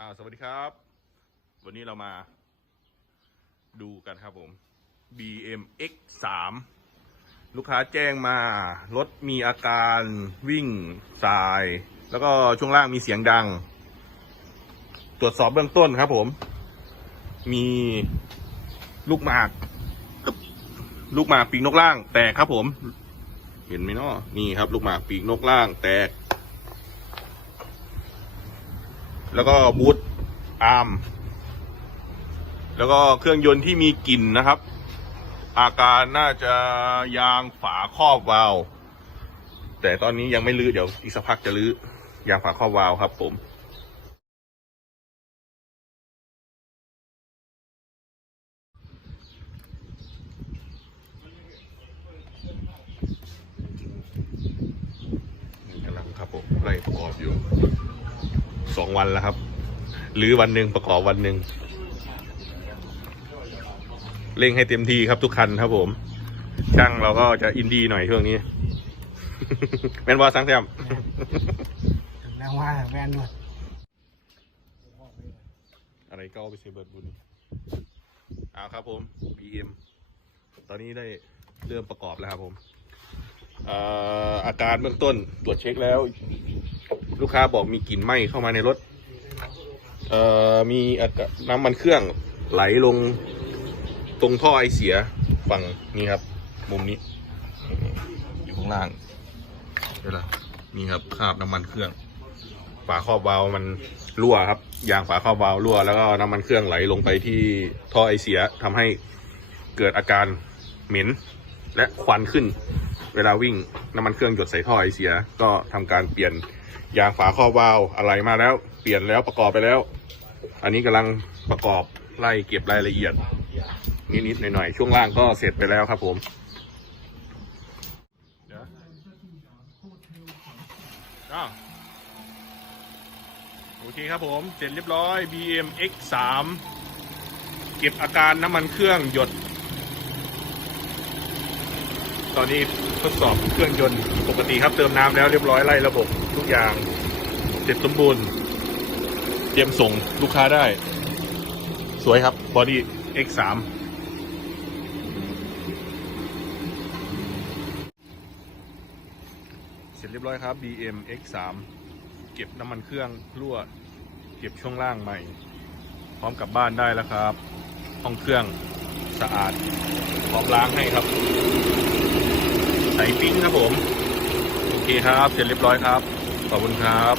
อ่าสวัสดีครับ วันนี้เรามา ดูกันครับผม BMX 3ลูกค้าแจ้งมา รถมีอาการวิ่งสาย แล้วก็ช่วงล่างมีเสียงดัง ตรวจสอบเบื้องต้นครับผม มีลูกหมาก ลูกหมากปีกนกล่าง แตกครับผม เห็นไหมเนาะนี่ครับ ลูกหมากปีกนกล่าง แตก แล้วก็บูทอาร์มแล้วก็เครื่องยนต์ที่มีกลิ่นนะครับ อาการน่าจะยางฝาครอบวาล์วแต่ตอนนี้ยังไม่ลื้อเดี๋ยวอีกสักพักจะลื้อยางฝาครอบวาล์วครับผมกำลังครับผมไล่ประกอบอยู่ สองวันแล้วครับ หรือวันหนึ่งประกอบวันหนึ่งเร่งให้เต็มที่ครับทุกคันครับ ผม ช่างเราก็จะอินดี้หน่อยช่วงนี้ แมนบอสังแซมแรงว่าแวนด้วยอะไรก็เอาไปเซเบิร์ดบุญเอาครับผม BM ตอนนี้ได้เริ่มประกอบแล้วครับผมเอ่ออาการเบื้องต้นตรวจเช็คแล้ว ลูกค้าบอกมีกลิ่นไหม้เข้ามาในรถ เอ่อมีน้ำมันเครื่องไหลลงตรงท่อไอเสียฝั่งนี้ครับ มุมนี้ อยู่ข้างล่างเดี๋ยวละนี่ครับคราบน้ำมันเครื่อง ฝาครอบวาล์วมันรั่วครับ ยางฝาครอบวาล์วรั่ว แล้วก็น้ำมันเครื่องไหลลงไปที่ท่อไอเสียทำให้เกิดอาการเหม็นและควันขึ้น เวลาวิ่งน้ำมันเครื่องหยดใส่ท่อไอเสีย ก็ทำการเปลี่ยนยางฝาครอบวาล์วอะไรมาแล้ว เปลี่ยนแล้วประกอบไปแล้ว อันนี้กำลังประกอบไล่เก็บรายละเอียด นิดๆหน่อยๆช่วงล่างก็เสร็จไปแล้วครับผมโอเคครับผม เสร็จเรียบร้อย BM X 3เก็บอาการน้ำมันเครื่องหยด ตอนนี้ทดสอบเครื่องยนต์ปกติครับเติมน้ำแล้วเรียบร้อยไล่ระบบทุกอย่างเสร็จสมบูรณ์ เตรียมส่งลูกค้าได้ สวยครับ Body X 3 เสร็จเรียบร้อยครับ BM X 3 เก็บน้ำมันเครื่องรั่ว เก็บช่วงล่างใหม่ พร้อมกลับบ้านได้แล้วครับ ห้องเครื่องสะอาดพร้อมล้างให้ครับ ใส่ปิ้งครับผม โอเคครับ เสร็จเรียบร้อยครับ ขอบคุณครับ